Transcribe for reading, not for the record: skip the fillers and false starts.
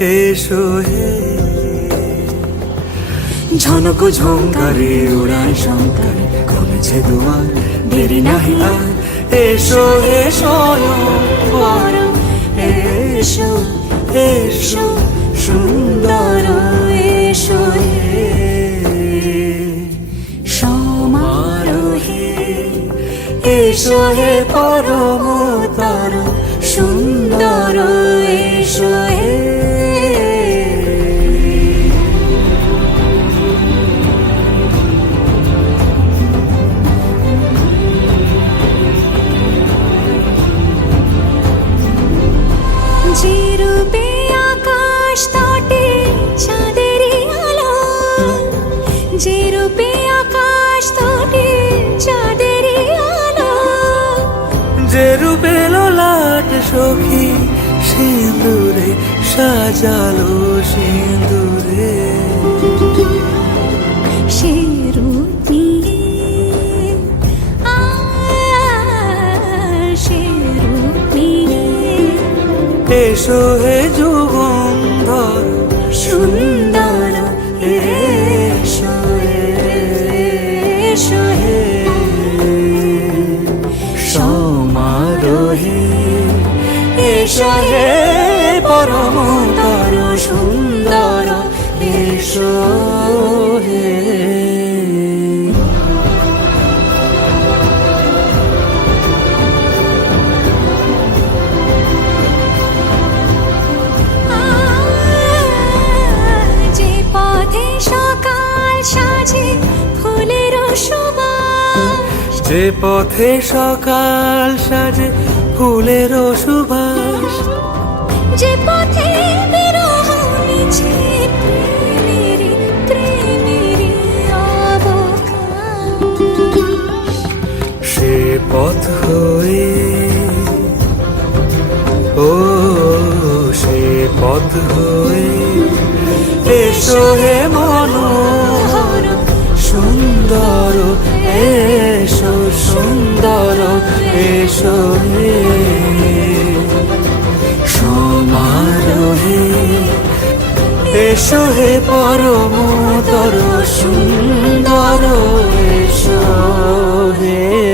এসো হে। ঝনক ঝঙ্কারে উড়ায় শঙ্কারে কমেছে দুয়ার, দেরি নাহি আর। এসো হে স্বয়ংবর, এসো এসো সুন্দর, এসো হে সমারোহে। এসো হে পরমতর সুন্দর, এসো হে। যে রূপে আকাশ তটে চাঁদেরই আলো, যে রূপে আকাশ তটে চাঁদেরই আলো, যে রূপে ললাট সখী সিঁদুরে সাজালো সিঁদুরে। সে রূপ নিয়ে সে রূপ নিয়ে এসো হে যুগন্ধর সুন্দর, এসো এসো হে সমারোহে। এসো হে পরমতর সুন্দর, এসো হে। যে পথে সকাল সাজে ফুলের সুবাস, যে পথে সকাল সাজে ফুলের সুবাস, যে পথে বিরহ মিছে প্রেমেরই প্রেমেরই অবকাশ, সে পথ হয়ে ও সে পথ হয়ে এসো হে মনোহর সুন্দর, এসো সুন্দর, এসো হে সমারোহে। এসো হে পরমতর সুন্দর, এসো হে।